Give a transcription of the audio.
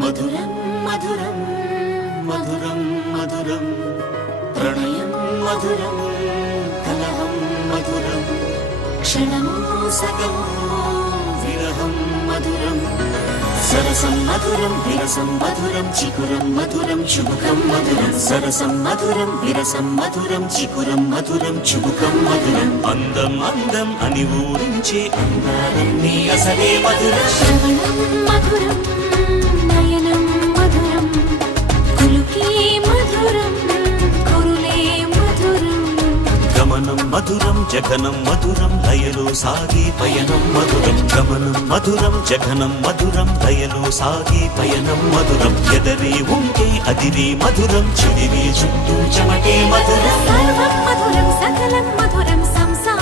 మధురం మధురం మధురం మధురం ప్రణయం మధురం కలహం మధురం క్షణమో సగమో విరహం మధురం సరసం మధురం విరసం మధురం చికురం మధురం చుబుకం మధురం సరసం మధురం విరసం మధురం చికురం మధురం చుబుకం మధురం అందం అందం అని ఊరించే అందాలన్నీ అసలే మధురం శ్రవణం మధురం నయనం మధురం కులుకే మధురం కురులే మధురం గమనం మధురం జగనం మధురం లయలో సాగే పయనం మధురం గమనం మధురం జగనం మధురం లయలో సాగే పయనం మధురం ఎదరే ఉంటే అదిరే మధురం చెదిరే చుట్టూ చెమటే మధురం సర్వం మధురం సకలం మధురం సంసారం